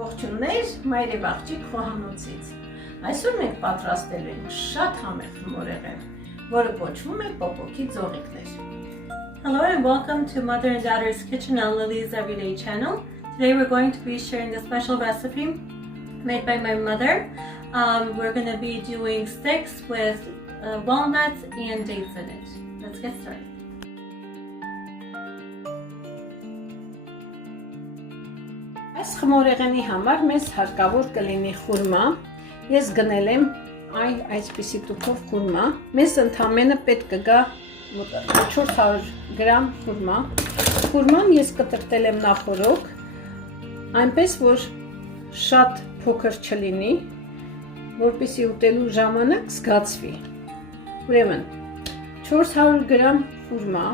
Ողջույններ, Մայր եւ Axchik Xohanotsից։ Այսօր մենք պատրաստելու ենք շատ համեղ խմորեղեն, որը կոչվում է պոպոկի ձողիկներ։ Hello and welcome to Mother and Daughter's Kitchen on Lily's Everyday channel. Today we're going to be sharing a special recipe made by my mother. We're going to be doing sticks with walnuts and dates in it. Let's get started. Այս խմորեղենի համար մեզ հարկավոր կլինի խուրմա։ Ես գնել եմ այսպիսի տուփով խուրմա։ Մեզ ընդամենը պետք կգա 400 գրամ խուրմա։ Խուրման ես կտրտել եմ նախորոք, այնպես որ շատ փոքր չլինի, որպեսզի ուտելու ժամանակ զգացվի։ Ուրեմն 400 գրամ խուրմա,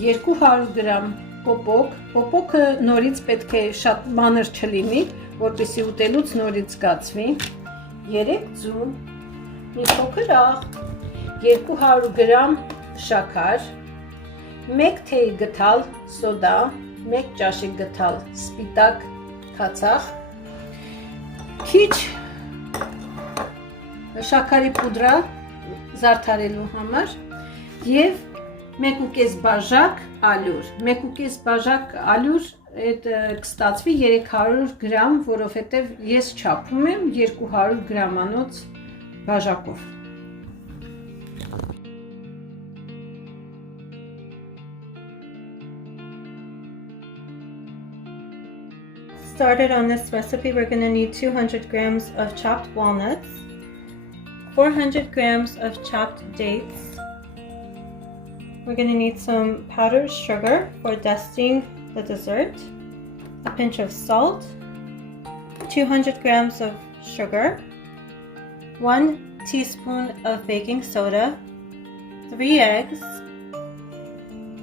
200 գրամ Պոպոկը նորից պետք է շատ մանր չլինի, որպեսզի ուտելուց նորից զգացվի, 3 ձու, մի փոքր աղ, 200 գրամ շաքար, 1 թեյ գթալ սոդա, 1 ճաշի գթալ սպիտակ քացախ, քիչ շաքարի պուդրա զարդարելու համար եւ 1.5 բաժակ ալյուր, 1.5 բաժակ ալյուր կստացվի 300 գրամ, որովհետև ես չափում եմ 200 գրամանոց բաժակով։ Started on this recipe, we're going to need 200 grams of chopped walnuts, 400 grams of chopped dates. We're going to need some powdered sugar for dusting the dessert, a pinch of salt, 200 grams of sugar, 1 teaspoon of baking soda, 3 eggs,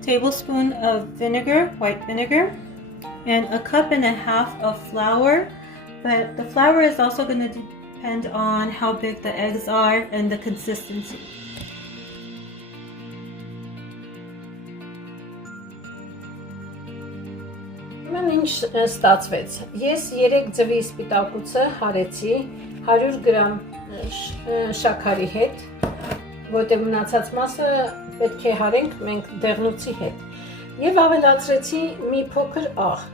tablespoon of vinegar, white vinegar, and a cup and a half of flour. But the flour is also going to depend on how big the eggs are and the consistency. Ինչ ստացվեց։ Ես 3 ձվի սպիտակուցը հարեցի 100 գրամ շաքարի հետ, որտեղ մնացած մասը պետք է հարենք մենք դեղնուցի հետ։ Եվ ավելացրեցի մի փոքր աղ։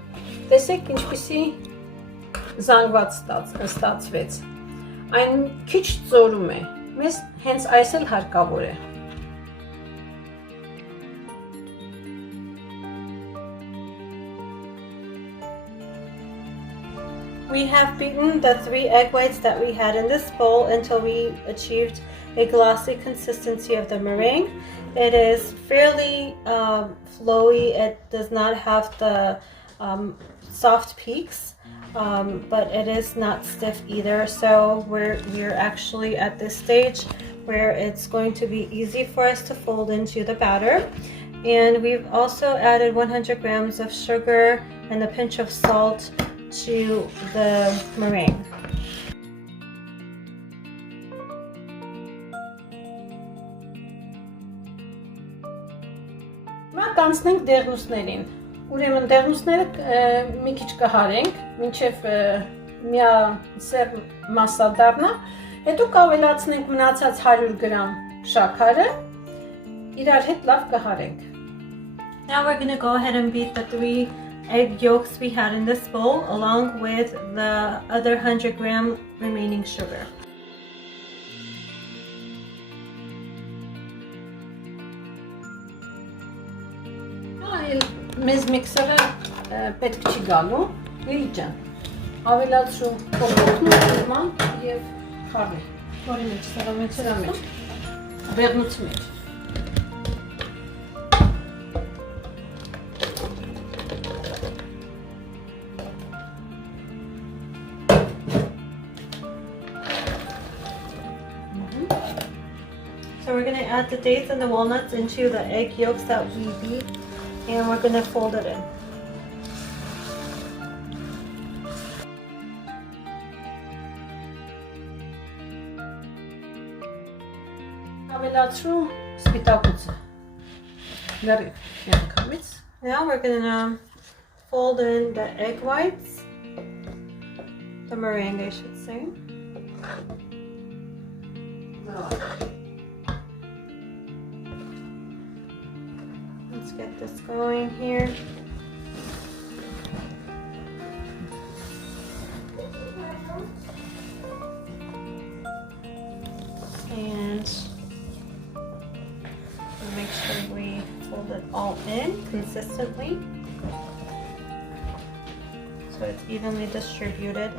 Տեսեք ինչպիսի զանգված ստացվեց։ Այն քիչ ծորում է։ Մեզ հենց այս էլ հարկավոր է։ We have beaten the 3 egg whites that we had in this bowl until we achieved a glossy consistency of the meringue. It is fairly flowy. It does not have the soft peaks, but it is not stiff either. So we're actually at this stage where it's going to be easy for us to fold into the batter. And we've also added 100 grams of sugar and a pinch of salt to the meringue. Մենք անցնենք դեղնուցներին։ Ուրեմն դեղնուցները մի քիչ կհարենք, մինչև միասեռ մասա դառնա, հետո կավելացնենք մնացած 100 գրամ շաքարը, իրար հետ լավ կհարենք։ Now we're going to go ahead and beat the 3 egg yolks we had in this bowl along with the other 100 gram remaining sugar. Մեզ միքսերը պետք չի գալու, Լիլի ջան, ավելացրու պոպոկն ու խուրման եւ խաղի։ Որի մեջ, սրա մեջ, դեղնուցի մեջ։ So we're going to add the dates and the walnuts into the egg yolks that we beat, and we're going to fold it in. Ավելացրու սպիտակուցը։ Լրիվ միանգամից Now we're going to fold in the egg whites meringue, I should say. Let's get this going here. And make sure we fold it all in consistently so it's evenly distributed.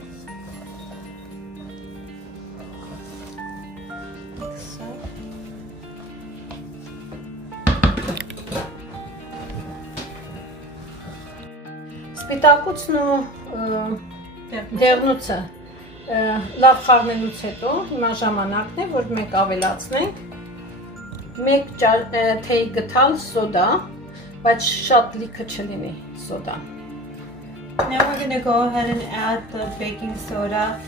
Like so. Սպիտակուցն ու դեղնուցը լավ խառնելուց հետո հիմա ժամանակն է, որ մենք ավելացնենք մեկ թեյ գթալ սոդա, բայց շատ լիքը չլինի սոդան։ Now we're going to go ahead and add the baking soda,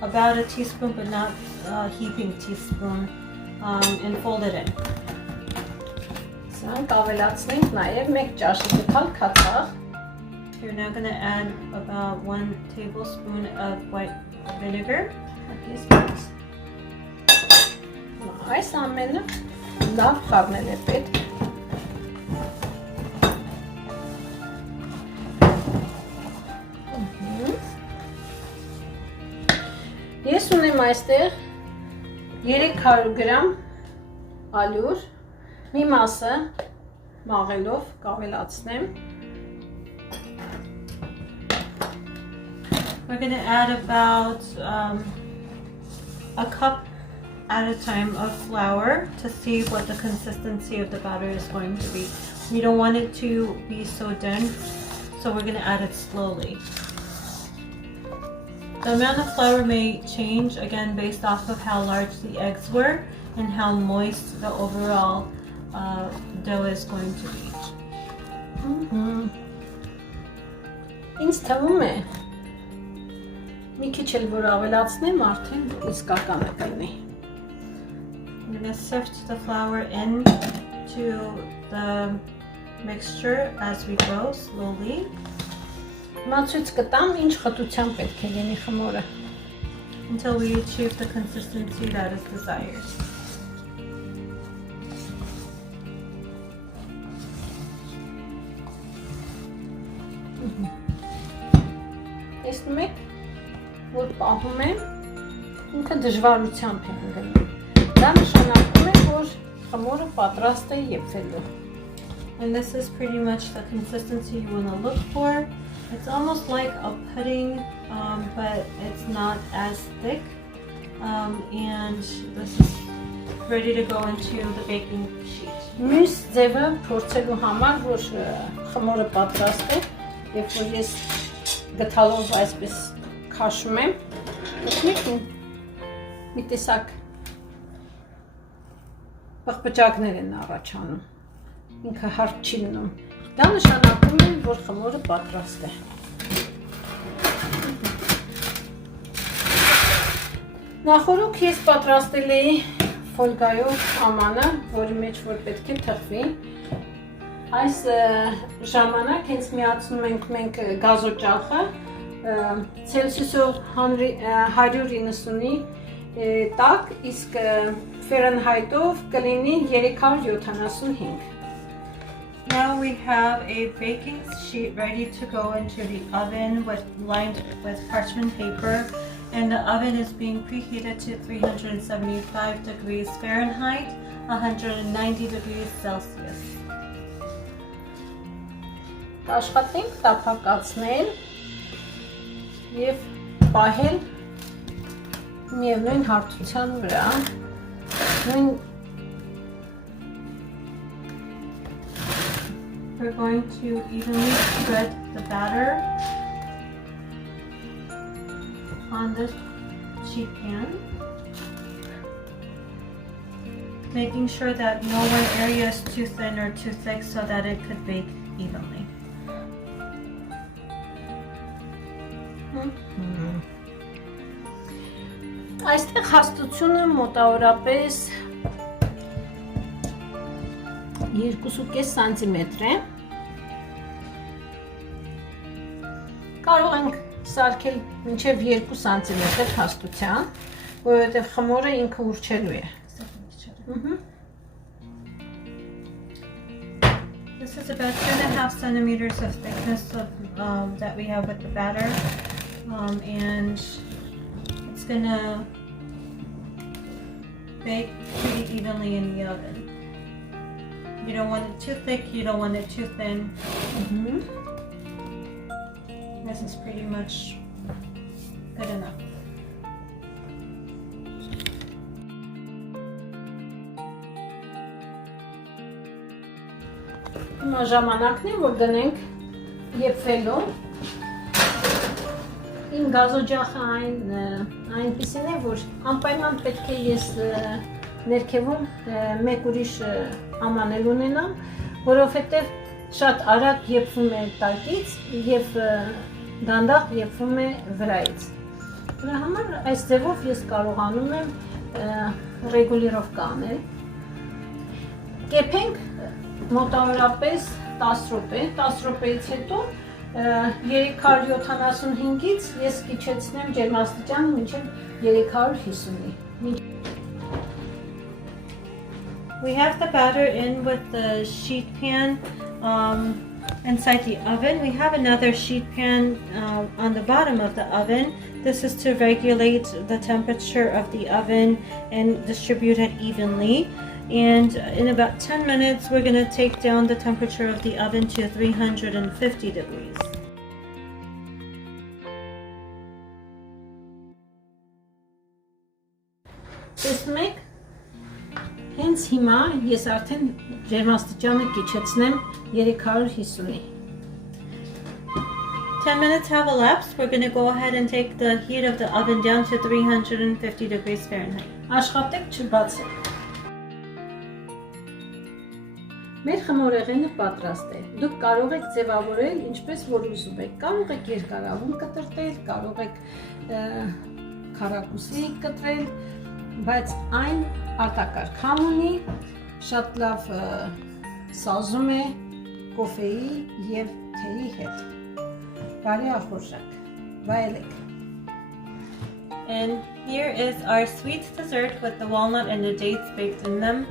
about a teaspoon but not a heaping teaspoon, and fold it in. Սրանք ավելացնենք նաև մեկ ճաշի գթալ քաթաղ։ You're now going to add about 1 tablespoon of white vinegar. Այս ամենը լավ խառնել է պետք։ Ես ունեմ այստեղ 300 գրամ ալյուր, մի մասը մաղելով կավելացնեմ։ We're going to add about a cup at a time of flour to see what the consistency of the batter is going to be. We don't want it to be so dense, so we're going to add it slowly. The amount of flour may change again based off of how large the eggs were and how moist the overall dough is going to be. Ինձ թվում է մի քիչ էլ որ ավելացնեմ արդեն իսկականը կլինի։ I'm going to sift the flour into the mixture as we go slowly. Հիմա ցույց կտամ ինչ խտությամբ պետք է լինի խմորը։ Until we achieve the consistency that is desired. Տեսնում եք, որ պահում եմ, ինքը դժվարությամբ է ընկնում։ Դա նշանակում է, որ խմորը պատրաստ է եփվելու։ And this is pretty much the consistency you want to look for. It's almost like a pudding, but it's not as thick. And this is ready to go into the baking sheet. Մյուս ձևը փորձելու համար, որ խմորը պատրաստ է, երբ որ ես գթալով այսպես քաշում եմ, մի տեսակ բխբճակներ են առաջանում, ինքը հարթ չի լինում, դա նշանակում է, որ խմորը պատրաստ է։ Նախորոք ես պատրաստել էի ֆոլգայով ամանը, որի մեջ որ պետք է թխվի, այս ժամանակ հենց միացնում ենք մենք գազօջախը, Ցելսիուսով 190-ի տակ, իսկ Ֆարենհայթով կլինի 375։ Now we have a baking sheet ready to go into the oven lined with parchment paper, and the oven is being preheated to 375 degrees Fahrenheit, 190 degrees Celsius. Աշխատենք տափակացնել և պահել միևնույն հարթության վրա, We're going to evenly spread the batter on this sheet pan, making sure that no one area is too thin or too thick so that it could bake evenly. Այստեղ հաստությունը մոտավորապես 2.5 սանտիմետր է։ Կարող ենք սարքել մինչև 2 սանտիմետր հաստության, որովհետև խմորը ինքը ուռչելու է։ This is about 2.5 centimeters of thickness that we have with the batter, and it's gonna bake pretty evenly in the oven. You don't want it too thick, you don't want it too thin. This is pretty much good enough. Հիմա ժամանակն է, որ դնենք եփվելու։ Իմ գազօջախը այնպիսին է, որ անպայման պետք է ես ներքևում մեկ ուրիշ ամանել ունենամ, որովհետև շատ արագ եփվում է տակից եւ դանդաղ եփվում է վրայից։ Դրա համար այս ձևով ես կարողանում եմ ռեգուլիրովկա անել։ Կեփենք մոտավորապես 10 րոպե, 10 րոպեից հետո 375-ից ես կիչեցնեմ ջերմաստիճանը մինչև 350-ի։ We have the batter in with the sheet pan inside the oven. We have another sheet pan on the bottom of the oven. This is to regulate the temperature of the oven and distribute it evenly. And in about 10 minutes, we're going to take down the temperature of the oven to 350 degrees. Տեսնում եք, հենց հիմա ես արդեն ջերմաստիճանը կիչեցնեմ 350-ի։ 10 minutes have elapsed. We're going to go ahead and take the heat of the oven down to 350 degrees Fahrenheit. Աշխատեք չբացեք։ Մեր խմորեղենը պատրաստ է։ Դուք կարող եք ձևավորել ինչպես որ ուզում եք։ Կարող եք երկարավուն կտրտել, կարող եք քառակուսի կտրել, բայց այն արտակարգ համ ունի, շատ լավ սազում է կոֆեի եւ թեյի հետ։ Բարի ախորժակ, վայելեք։ And here is our sweet dessert with the walnut and the dates baked in them.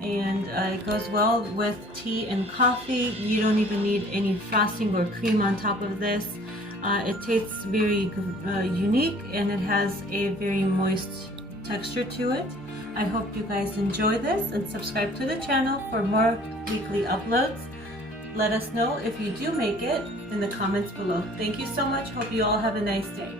And it goes well with tea and coffee. You don't even need any frosting or cream on top of this. It tastes very unique, and it has a very moist texture to it. I hope you guys enjoy this and subscribe to the channel for more weekly uploads. Let us know if you do make it in the comments below. Thank you so much. Hope you all have a nice day.